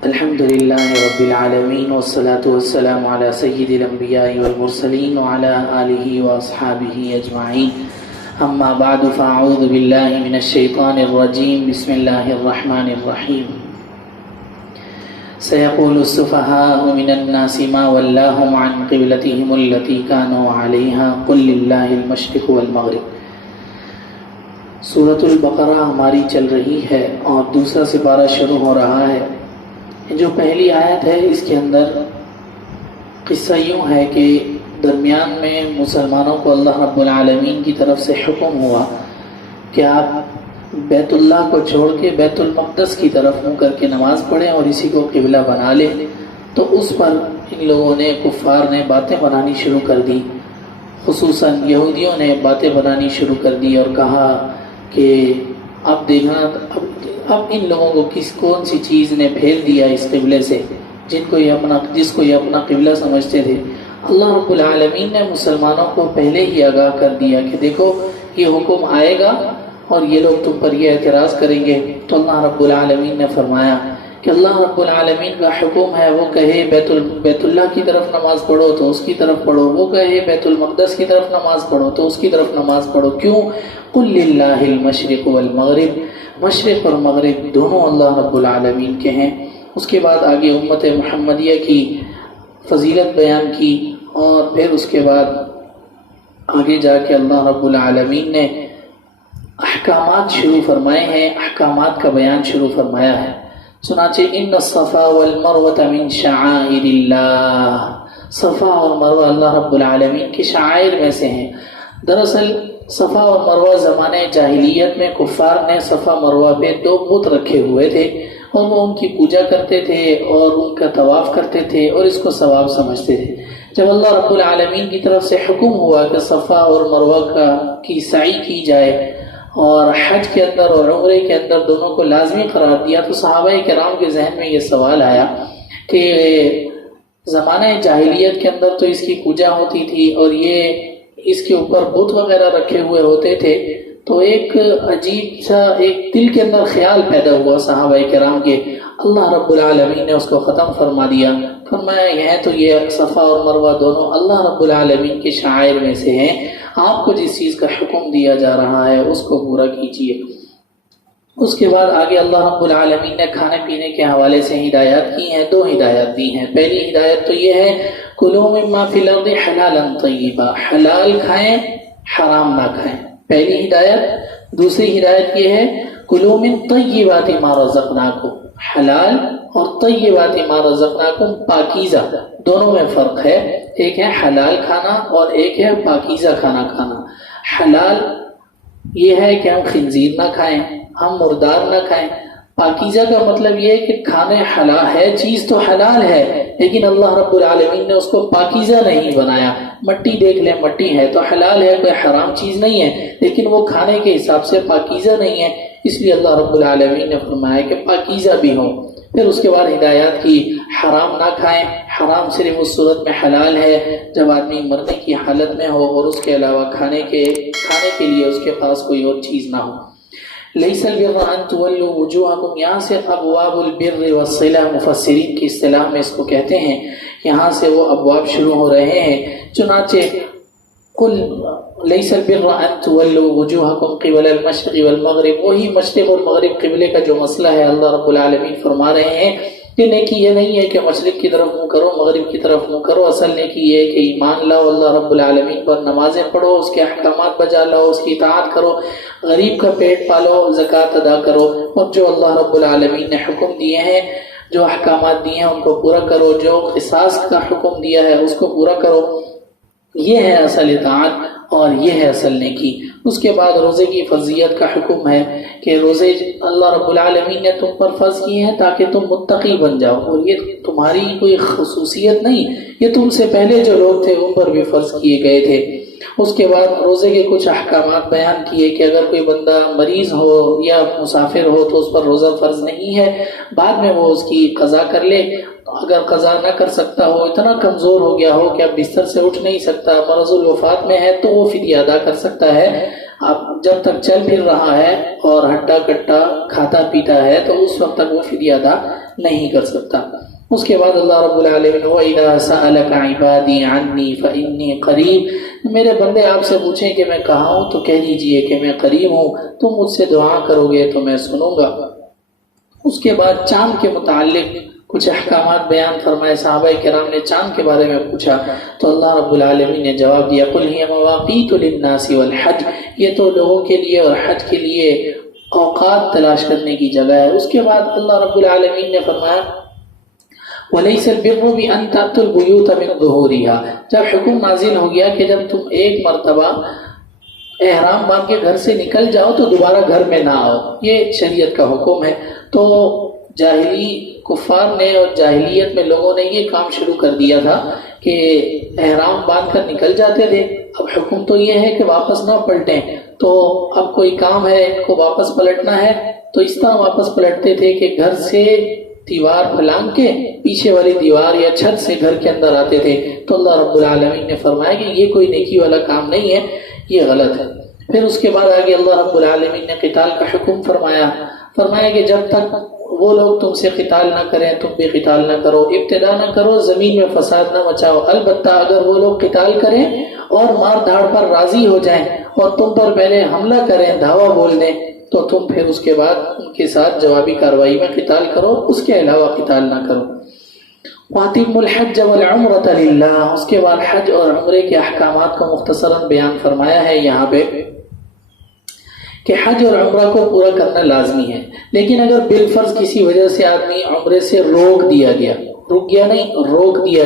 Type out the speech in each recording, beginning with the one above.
الحمد لله رب العالمين والصلاة والسلام على سيد الأنبياء والمرسلين وعلى آله وأصحابه أجمعين. أما بعد فأعوذ بالله من الشيطان الرجيم. بسم الله الرحمن الرحيم. سيقول السفهاء من الناس ما ولاهم عن قبلتهم التي كانوا عليها قل لله المشرق والمغرب. سورۃ البقرہ ہماری چل رہی ہے اور دوسرا سپارہ شروع ہو رہا ہے. جو پہلی آیت ہے اس کے اندر قصہ یوں ہے کہ درمیان میں مسلمانوں کو اللہ رب العالمین کی طرف سے حکم ہوا کہ آپ بیت اللہ کو چھوڑ کے بیت المقدس کی طرف منہ کر کے نماز پڑھیں اور اسی کو قبلہ بنا لیں. تو اس پر ان لوگوں نے کفار نے باتیں بنانی شروع کر دی، خصوصاً یہودیوں نے باتیں بنانی شروع کر دی اور کہا کہ اب دیکھنا اب ان لوگوں کو کون سی چیز نے پھیر دیا اس قبلے سے جس کو یہ اپنا قبلہ سمجھتے تھے. اللہ رب العالمین نے مسلمانوں کو پہلے ہی آگاہ کر دیا کہ دیکھو یہ حکم آئے گا اور یہ لوگ تم پر یہ اعتراض کریں گے. تو اللہ رب العالمین نے فرمایا کہ اللہ رب العالمین کا حکم ہے، وہ کہے بیت اللہ کی طرف نماز پڑھو تو اس کی طرف پڑھو، وہ کہے بیت المقدس کی طرف نماز پڑھو تو اس کی طرف نماز پڑھو. کیوں؟ قل للہ المشرق والمغرب، مشرق اور مغرب دونوں اللہ رب العالمین کے ہیں. اس کے بعد آگے امت محمدیہ کی فضیلت بیان کی اور پھر اس کے بعد آگے جا کے اللہ رب العالمین نے احکامات شروع فرمائے ہیں، احکامات کا بیان شروع فرمایا ہے. چنانچہ ان الصفا والمروہ من شعائر اللہ، صفا اور مروہ اللہ رب العالمین کی شعائر میں سے ہیں. دراصل صفا اور مروہ زمانے جاہلیت میں کفار نے صفا مروہ پہ دو بت رکھے ہوئے تھے اور وہ ان کی پوجا کرتے تھے اور ان کا طواف کرتے تھے اور اس کو ثواب سمجھتے تھے. جب اللہ رب العالمین کی طرف سے حکم ہوا کہ صفا اور مروہ کی سعی کی جائے اور حج کے اندر اور عمرے کے اندر دونوں کو لازمی قرار دیا، تو صحابہ کرام کے ذہن میں یہ سوال آیا کہ زمانہ جاہلیت کے اندر تو اس کی پوجا ہوتی تھی اور یہ اس کے اوپر بت وغیرہ رکھے ہوئے ہوتے تھے. تو ایک عجیب سا ایک دل کے اندر خیال پیدا ہوا صحابہ کرام کے. اللہ رب العالمین نے اس کو ختم فرما دیا، فرمایا یہ صفا اور مروہ دونوں اللہ رب العالمین کے شعائر میں سے ہیں، آپ کو جس چیز کا حکم دیا جا رہا ہے اس کو پورا کیجیے. اس کے بعد آگے اللہ رب العالمین نے کھانے پینے کے حوالے سے ہدایات کی ہیں. دو ہدایات دی ہیں. پہلی ہدایت تو یہ ہے کلوا مما فی الارض حلالا طیبا، حلال کھائیں حرام نہ کھائیں، پہلی ہدایت. دوسری ہدایت یہ ہے کلوا من طیبات ما رزقناکم، حلال اور طیبات ما رزقناکم پاکیزہ، دونوں میں فرق ہے. ایک ہے حلال کھانا اور ایک ہے پاکیزہ کھانا کھانا. حلال یہ ہے کہ ہم خنزیر نہ کھائیں، ہم مردار نہ کھائیں. پاکیزہ کا مطلب یہ ہے کہ کھانے حلال ہے، چیز تو حلال ہے لیکن اللہ رب العالمین نے اس کو پاکیزہ نہیں بنایا. مٹی دیکھ لیں، مٹی ہے تو حلال ہے، کوئی حرام چیز نہیں ہے، لیکن وہ کھانے کے حساب سے پاکیزہ نہیں ہے، اس لیے اللہ رب العالمین نے فرمایا کہ پاکیزہ بھی ہو. پھر اس کے بعد ہدایات کی حرام نہ کھائیں. حرام صرف اس صورت میں حلال ہے جب آدمی مرنے کی حالت میں ہو اور اس کے علاوہ کھانے کے لیے اس کے پاس کوئی اور چیز نہ ہو. لیس البر ان تولوا وجوہکم، یہاں سے ابواب البر والصلہ مفسرین کی اصطلاح میں اس کو کہتے ہیں. یہاں سے وہ ابواب شروع ہو رہے ہیں. چنانچہ قل لیس البر ان تولوا وجوہکم قبل المشرق والمغرب، وہی مشرق اور مغرب قبلے کا جو مسئلہ ہے اللہ رب العالمین فرما رہے ہیں کہ نیکی یہ نہیں ہے کہ مشرق کی طرف منہ کرو مغرب کی طرف منہ کرو. اصل نیکی یہ ہے کہ ایمان لاؤ اللہ رب العالمین پر، نمازیں پڑھو، اس کے احکامات بجا لاؤ، اس کی اطاعت کرو، غریب کا پیٹ پالو، زکوٰۃ ادا کرو اور جو اللہ رب العالمین نے حکم دیے ہیں، جو احکامات دیے ہیں ان کو پورا کرو، جو قصاص کا حکم دیا ہے اس کو پورا کرو. یہ ہے اصل اطاعت اور یہ ہے اصل نیکی. اس کے بعد روزے کی فرضیت کا حکم ہے کہ روزے اللہ رب العالمین نے تم پر فرض کیے ہیں تاکہ تم متقی بن جاؤ، اور یہ تمہاری کوئی خصوصیت نہیں، یہ تم سے پہلے جو لوگ تھے ان پر بھی فرض کیے گئے تھے. اس کے بعد روزے کے کچھ احکامات بیان کیے کہ اگر کوئی بندہ مریض ہو یا مسافر ہو تو اس پر روزہ فرض نہیں ہے، بعد میں وہ اس کی قضا کر لے. اگر قضا نہ کر سکتا ہو، اتنا کمزور ہو گیا ہو کہ اب بستر سے اٹھ نہیں سکتا، مرض الوفات میں ہے، تو وہ فدیہ ادا کر سکتا ہے. اب جب تک چل پھر رہا ہے اور ہٹا کٹا کھاتا پیتا ہے تو اس وقت تک وہ فدیہ ادا نہیں کر سکتا۔ اس کے بعد اللہ رب العالمین وَإِذَا سَأَلَكَ عِبَادِي عَنِّي فَإِنِّي قَرِيب، میرے بندے آپ سے پوچھیں کہ میں کہاں ہوں تو کہہ دیجئے کہ میں قریب ہوں، تم مجھ سے دعا کرو گے تو میں سنوں گا۔ اس کے بعد چاند کے متعلق کچھ احکامات بیان فرمائے، صحابہ کرام نے چاند کے بارے میں پوچھا تو اللہ رب العالمین نے جواب دیا قُلْ هِيَ مَوَاقِيتُ لِلنَّاسِ وَالْحَجِّ، یہ تو لوگوں کے لیے اور حج کے لیے اوقات تلاش کرنے کی جگہ ہے۔ اس کے بعد اللہ رب العالمین نے فرمایا وَلَيْسَ الْبِرُّ بِأَن تَأْتُوا الْبُيُوتَ مِن ظُهُورِهَا، جب حکم نازل ہو گیا کہ جب تم ایک مرتبہ احرام باندھ کے گھر سے نکل جاؤ تو دوبارہ گھر میں نہ آؤ، یہ شریعت کا حکم ہے۔ تو جاہلی کفار نے اور جاہلیت میں لوگوں نے یہ کام شروع کر دیا تھا کہ احرام باندھ کر نکل جاتے تھے، اب حکم تو یہ ہے کہ واپس نہ پلٹیں، تو اب کوئی کام ہے ان کو واپس پلٹنا ہے تو اس طرح واپس پلٹتے تھے کہ گھر سے دیوار پھلانگ کے پیچھے والی دیوار یا چھت سے گھر کے اندر آتے تھے۔ تو اللہ رب العالمین نے فرمایا کہ یہ کوئی نیکی والا کام نہیں ہے، یہ غلط ہے۔ پھر اس کے بعد آگے اللہ رب العالمین نے قتال کا حکم فرمایا کہ جب تک وہ لوگ تم سے قتال نہ کریں تم بھی قتال نہ کرو، ابتدا نہ کرو، زمین میں فساد نہ مچاؤ، البتہ اگر وہ لوگ قتال کریں اور مار دھاڑ پر راضی ہو جائیں اور تم پر پہلے حملہ کریں، دھاوا بول دیں، تو تم پھر اس کے بعد ان کے ساتھ جوابی کارروائی میں قتال کرو، اس کے علاوہ قتال نہ کرو۔ وَأَتِمُّوا الْحَجَّ وَالْعُمْرَةَ لِلَّهِ، اس کے بعد حج اور عمرے کے احکامات کو مختصراً بیان فرمایا ہے یہاں پہ کہ حج اور عمرہ کو پورا کرنا لازمی ہے، لیکن اگر بالفرض کسی وجہ سے آدمی عمرے سے روک دیا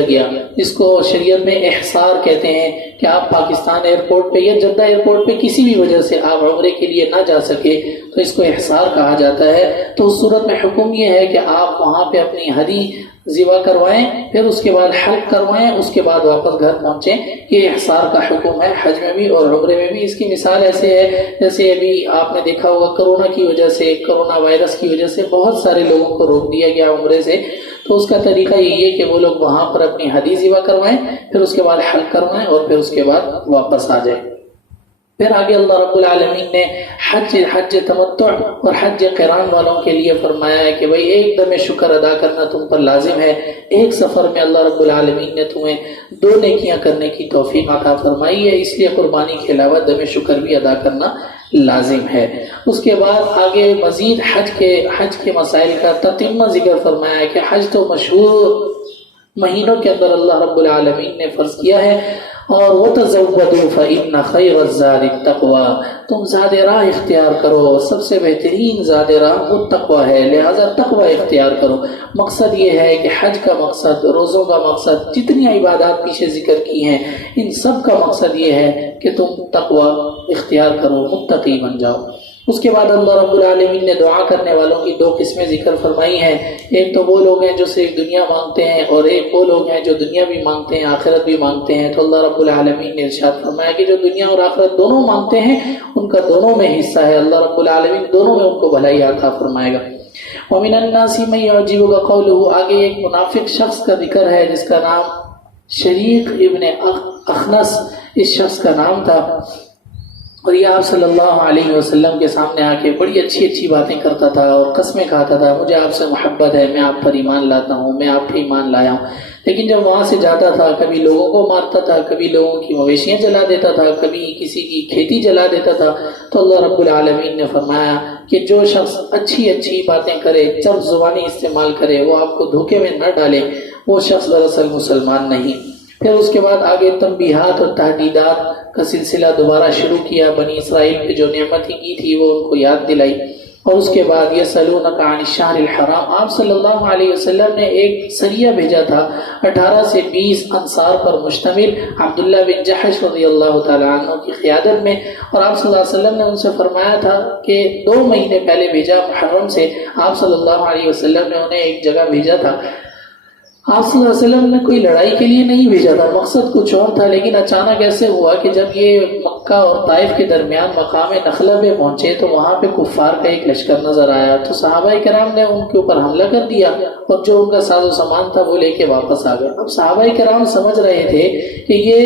گیا، جس کو شریعت میں احصار کہتے ہیں کہ آپ پاکستان ایئرپورٹ پہ یا جدہ ایئرپورٹ پہ کسی بھی وجہ سے آپ عمرے کے لیے نہ جا سکے تو اس کو احصار کہا جاتا ہے۔ تو اس صورت میں حکم یہ ہے کہ آپ وہاں پہ اپنی ہدی ذبح کروائیں، پھر اس کے بعد حلق کروائیں، اس کے بعد واپس گھر پہنچیں، یہ احصار کا حکم ہے حج میں بھی اور عمرے میں بھی۔ اس کی مثال ایسے ہے جیسے ابھی آپ نے دیکھا ہوگا کرونا وائرس کی وجہ سے بہت سارے لوگوں کو روک دیا گیا عمرے سے، تو اس کا طریقہ یہی ہے کہ وہ لوگ وہاں پر اپنی ہدی ذبح کروائیں، پھر اس کے بعد حلق کروائیں اور پھر اس کے بعد واپس آ جائیں۔ پھر آگے اللہ رب العالمین نے حج تمتع اور حج قران والوں کے لیے فرمایا ہے کہ بھئی ایک دم شکر ادا کرنا تم پر لازم ہے، ایک سفر میں اللہ رب العالمین نے تمہیں 2 نیکیاں کرنے کی توفیق عطا فرمائی ہے، اس لیے قربانی کے علاوہ دم شکر بھی ادا کرنا لازم ہے۔ اس کے بعد آگے مزید حج کے مسائل کا تتمہ ذکر فرمایا ہے کہ حج تو مشہور مہینوں کے اندر اللہ رب العالمین نے فرض کیا ہے، اور وَتَزَوَّدُوا فَإِنَّ خَيْرَ الزَّادِ التَّقْوَىٰ، تم زاد راہ اختیار کرو، سب سے بہترین زاد راہ وہ تقویٰ ہے، لہذا تقویٰ اختیار کرو۔ مقصد یہ ہے کہ حج کا مقصد، روزوں کا مقصد، جتنی عبادات پیچھے ذکر کی ہیں ان سب کا مقصد یہ ہے کہ تم تقویٰ اختیار کرو، متقی بن جاؤ۔ اس کے بعد اللہ رب العالمین نے دعا کرنے والوں کی 2 قسمیں ذکر فرمائی ہیں، ایک تو وہ لوگ ہیں جو صرف دنیا مانگتے ہیں اور ایک وہ لوگ ہیں جو دنیا بھی مانگتے ہیں آخرت بھی مانگتے ہیں۔ تو اللہ رب العالمین نے ارشاد فرمایا کہ جو دنیا اور آخرت دونوں مانگتے ہیں ان کا دونوں میں حصہ ہے، اللہ رب العالمین دونوں میں ان کو بھلائی عطا فرمائے گا۔ وَمِنَ النَّاسِ مَن يُعْجِبُكَ قَوْلُهُ، آگے ایک منافق شخص کا ذکر ہے جس کا نام شریق ابن اخنس اس شخص کا نام تھا، اور یہ آپ صلی اللہ علیہ وسلم کے سامنے آ کے بڑی اچھی باتیں کرتا تھا اور قسمیں کھاتا تھا، مجھے آپ سے محبت ہے، میں آپ پر ایمان لاتا ہوں، میں آپ پہ ایمان لایا ہوں۔ لیکن جب وہاں سے جاتا تھا کبھی لوگوں کو مارتا تھا، کبھی لوگوں کی مویشیاں جلا دیتا تھا، کبھی کسی کی کھیتی جلا دیتا تھا۔ تو اللہ رب العالمین نے فرمایا کہ جو شخص اچھی باتیں کرے، چرب زبانی استعمال کرے، وہ آپ کو دھوکے میں نہ ڈالے، وہ شخص دراصل مسلمان نہیں۔ پھر اس کے بعد آگے تنبیہات اور تحدیدات کا سلسلہ دوبارہ شروع کیا، بنی اسرائیل پہ جو نعمتیں کی تھی وہ ان کو یاد دلائی، اور اس کے بعد یسألونک عن الشہر الحرام، آپ صلی اللہ علیہ وسلم نے ایک سریہ بھیجا تھا 18 سے 20 انصار پر مشتمل، عبداللہ بن جحش رضی اللہ تعالیٰ عنہ کی قیادت میں، اور آپ صلی اللہ علیہ وسلم نے ان سے فرمایا تھا کہ 2 مہینے پہلے بھیجا محرم سے، آپ صلی اللہ علیہ وسلم نے انہیں ایک جگہ بھیجا تھا۔ آپ صلی اللہ علیہ وسلم نے کوئی لڑائی کے لیے نہیں بھیجا تھا، مقصد کچھ اور تھا، لیکن اچانک ایسے ہوا کہ جب یہ مکہ اور طائف کے درمیان مقام نخلہ پہ پہنچے تو وہاں پہ کفار کا ایک لشکر نظر آیا، تو صحابہ کرام نے ان کے اوپر حملہ کر دیا اور جو ان کا ساز و سامان تھا وہ لے کے واپس آ گئے۔ اب صحابہ کرام سمجھ رہے تھے کہ یہ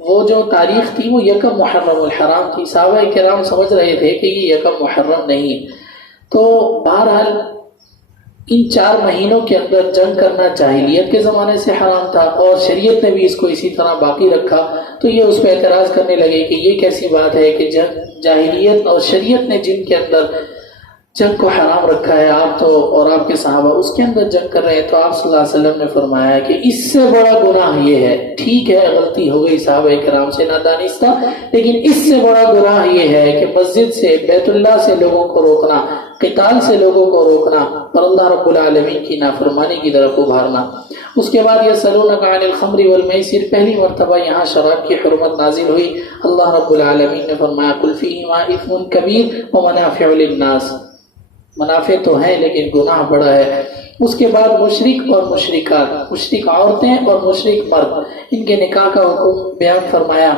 وہ جو تاریخ تھی وہ یکم محرم الحرام تھی. صحابہ کرام سمجھ رہے تھے کہ یہ یکم محرم نہیں ہے. تو بہرحال ان 4 مہینوں کے اندر جنگ کرنا جاہلیت کے زمانے سے حرام تھا اور شریعت نے بھی اس کو اسی طرح باقی رکھا. تو یہ اس پہ اعتراض کرنے لگے کہ یہ کیسی بات ہے کہ جاہلیت اور شریعت نے جن کے اندر جنگ کو حرام رکھا ہے، آپ تو اور آپ کے صحابہ اس کے اندر جنگ کر رہے ہیں. تو آپ صلی اللہ علیہ وسلم نے فرمایا کہ اس سے بڑا گناہ یہ ہے، ٹھیک ہے غلطی ہو گئی صحابہ کرام سے نادانستہ، لیکن اس سے بڑا گناہ یہ ہے کہ مسجد سے بیت اللہ سے لوگوں کو روکنا، قتال سے لوگوں کو روکنا اور اللہ رب العالمین کی نافرمانی کی طرف ابھارنا. اس کے بعد یسألونک عن الخمر والمیسر، پہلی مرتبہ یہاں شراب کی حرمت نازل ہوئی. اللہ رب العالمین نے فرمایا قل فیہما اثم کبیر ومنافع للناس، منافع تو ہیں لیکن گناہ بڑا ہے. اس کے بعد مشرک اور مشرکات، مشرک عورتیں اور مشرک مرد، ان کے نکاح کا حکم بیان فرمایا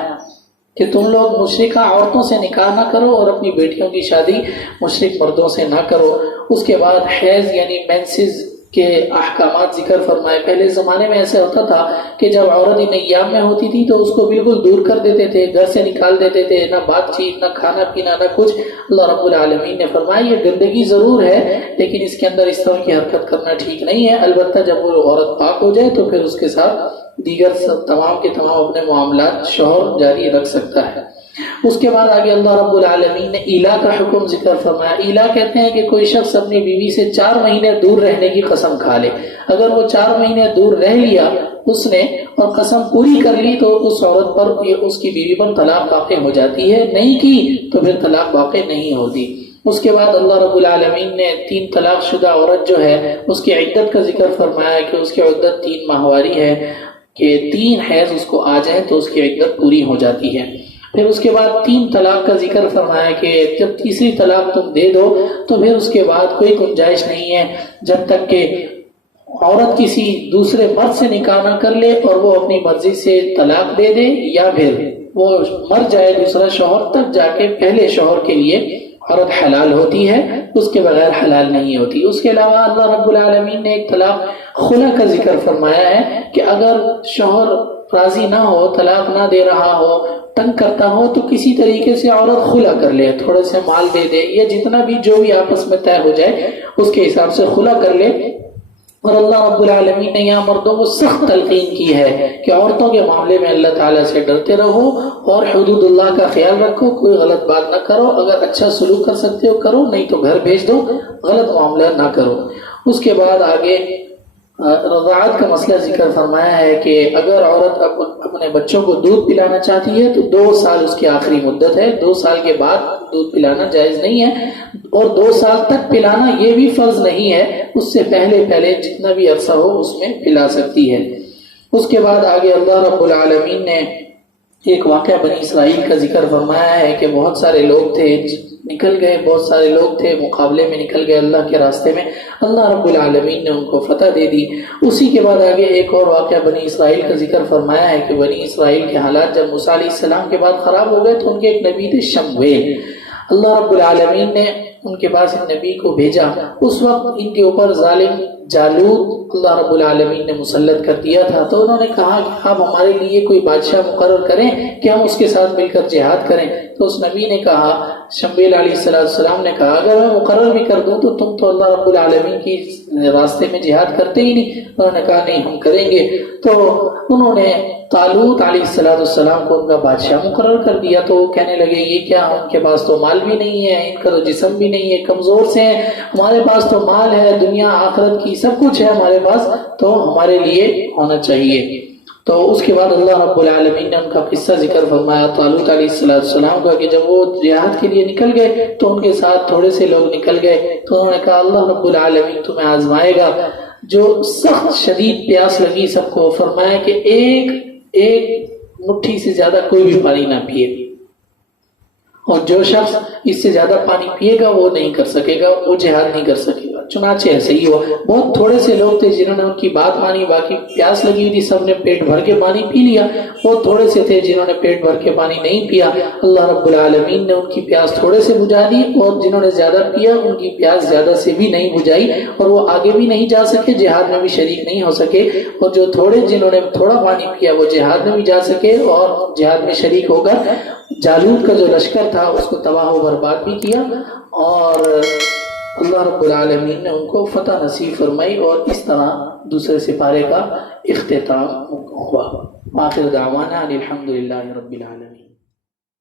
کہ تم لوگ مشرکہ عورتوں سے نکاح نہ کرو اور اپنی بیٹیوں کی شادی مشرک مردوں سے نہ کرو. اس کے بعد حیض یعنی مینسز کے احکامات ذکر فرمائے. پہلے زمانے میں ایسا ہوتا تھا کہ جب عورت ان ایام میں ہوتی تھی تو اس کو بالکل دور کر دیتے تھے، گھر سے نکال دیتے تھے، نہ بات چیت، نہ کھانا پینا، نہ کچھ. اللہ رب العالمین نے فرمایا یہ گندگی ضرور ہے لیکن اس کے اندر اس طرح کی حرکت کرنا ٹھیک نہیں ہے. البتہ جب وہ عورت پاک ہو جائے تو پھر اس کے ساتھ دیگر تمام کے تمام اپنے معاملات شوہر جاری رکھ سکتا ہے. اس کے بعد آگے اللہ رب العالمین نے ایلا کا حکم ذکر فرمایا. ایلا کہتے ہیں کہ کوئی شخص اپنی بیوی سے 4 مہینے دور رہنے کی قسم کھا لے. اگر وہ 4 مہینے دور رہ لیا اس نے اور قسم پوری کر لی تو اس عورت پر، اس کی بیوی پر طلاق واقع ہو جاتی ہے، نہیں کی تو پھر طلاق واقع نہیں ہوتی. اس کے بعد اللہ رب العالمین نے 3 طلاق شدہ عورت جو ہے اس کی عدت کا ذکر فرمایا کہ اس کی عدت 3 ماہواری ہے، کہ 3 حیض اس کو آ جائے تو اس کی عدت پوری ہو جاتی ہے. پھر اس کے بعد 3 طلاق کا ذکر فرمایا کہ جب تیسری طلاق تم دے دو تو پھر اس کے بعد کوئی گنجائش نہیں ہے جب تک کہ عورت کسی دوسرے مرد سے نکاح نہ کر لے اور وہ اپنی مرضی سے طلاق دے دے یا پھر وہ مر جائے دوسرا شوہر، تب جا کے پہلے شوہر کے لیے عورت حلال ہوتی ہے، اس کے بغیر حلال نہیں ہوتی. اس کے علاوہ اللہ رب العالمین نے ایک طلاق خلا کا ذکر فرمایا ہے کہ اگر شوہر راضی نہ ہو، طلاق نہ دے رہا ہو، تنگ کرتا ہو تو کسی طریقے سے عورت خلا کر لے، تھوڑے سے مال دے دے یا جتنا بھی جو بھی آپس میں طے ہو جائے اس کے حساب سے خلا کر لے. اور اللہ رب العالمین نے یہاں مردوں کو سخت تلقین کی ہے کہ عورتوں کے معاملے میں اللہ تعالیٰ سے ڈرتے رہو اور حدود اللہ کا خیال رکھو، کوئی غلط بات نہ کرو، اگر اچھا سلوک کر سکتے ہو کرو، نہیں تو گھر بھیج دو، غلط معاملہ نہ کرو. اس کے بعد آگے رضاعت کا مسئلہ ذکر فرمایا ہے کہ اگر عورت اپنے بچوں کو دودھ پلانا چاہتی ہے تو 2 سال اس کی آخری مدت ہے، 2 سال کے بعد دودھ پلانا جائز نہیں ہے اور 2 سال تک پلانا یہ بھی فرض نہیں ہے، اس سے پہلے جتنا بھی عرصہ ہو اس میں پلا سکتی ہے. اس کے بعد آگے اللہ رب العالمین نے ایک واقعہ بنی اسرائیل کا ذکر فرمایا ہے کہ بہت سارے لوگ تھے نکل گئے، بہت سارے لوگ تھے مقابلے میں نکل گئے اللہ کے راستے میں، اللہ رب العالمین نے ان کو فتح دے دی. اسی کے بعد آگے ایک اور واقعہ بنی اسرائیل کا ذکر فرمایا ہے کہ بنی اسرائیل کے حالات جب موسیٰ علیہ السلام کے بعد خراب ہو گئے تو ان کے ایک نبی تھے شمویل. اللہ رب العالمین نے ان کے پاس ایک نبی کو بھیجا. اس وقت ان کے اوپر ظالم جالوت اللہ رب العالمین نے مسلط کر دیا تھا، تو انہوں نے کہا کہ آپ ہمارے لیے کوئی بادشاہ مقرر کریں کہ ہم اس کے ساتھ مل کر جہاد کریں. تو اس نبی نے کہا، شمویل علیہ السلام نے کہا اگر میں مقرر بھی کر دوں تو تم تو اللہ رب العالمین کی راستے میں جہاد کرتے ہی نہیں. انہوں نے کہا نہیں ہم کریں گے. تو انہوں نے طالوت علیہ السلام کو ان کا بادشاہ مقرر کر دیا. تو وہ کہنے لگے یہ کیا، ان کے پاس تو مال بھی نہیں ہے، ان کا تو جسم بھی نہیں ہے، کمزور سے ہیں، ہمارے پاس تو مال ہے، دنیا آخرت کی سب کچھ ہے ہمارے پاس، تو ہمارے لیے ہونا چاہیے. تو اس کے بعد اللہ رب العالمین نے ان کا قصہ ذکر فرمایا طالوت علیہ السلام کا کہ جب وہ جہاد کے لیے نکل گئے تو ان کے ساتھ تھوڑے سے لوگ نکل گئے. تو انہوں نے کہا اللہ رب العالمین تمہیں آزمائے گا. جو سخت شدید پیاس لگی سب کو، فرمایا کہ ایک مٹھی سے زیادہ کوئی بھی پانی نہ پیے، اور جو شخص اس سے زیادہ پانی پیے گا وہ نہیں کر سکے گا، وہ جہاد نہیں کر سکے گا. چنانچہ ایسے ہی ہوا. بہت تھوڑے سے لوگ تھے جنہوں نے ان کی بات مانی، باقی پیاس لگی ہوئی تھی، سب نے پیٹ بھر کے پانی پی لیا. بہت تھوڑے سے تھے جنہوں نے پیٹ بھر کے پانی نہیں پیا. اللہ رب العالمین نے ان کی پیاس تھوڑے سے بجھا دی، اور جنہوں نے زیادہ پیا ان کی پیاس زیادہ سے بھی نہیں بجھائی، اور وہ آگے بھی نہیں جا سکے، جہاد میں بھی شریک نہیں ہو سکے. اور جو جنہوں نے تھوڑا پانی پیا وہ جہاد میں بھی جا سکے اور جہاد میں شریک ہو کر جالوت کا جو لشکر تھا اس کو تباہ و برباد بھی کیا. اور اللہ رب العالمین نے ان کو فتح نصیب فرمائی، اور اس طرح دوسرے سپارے کا اختتام ہوا. آخر دعوانا الحمدللہ رب العالمین.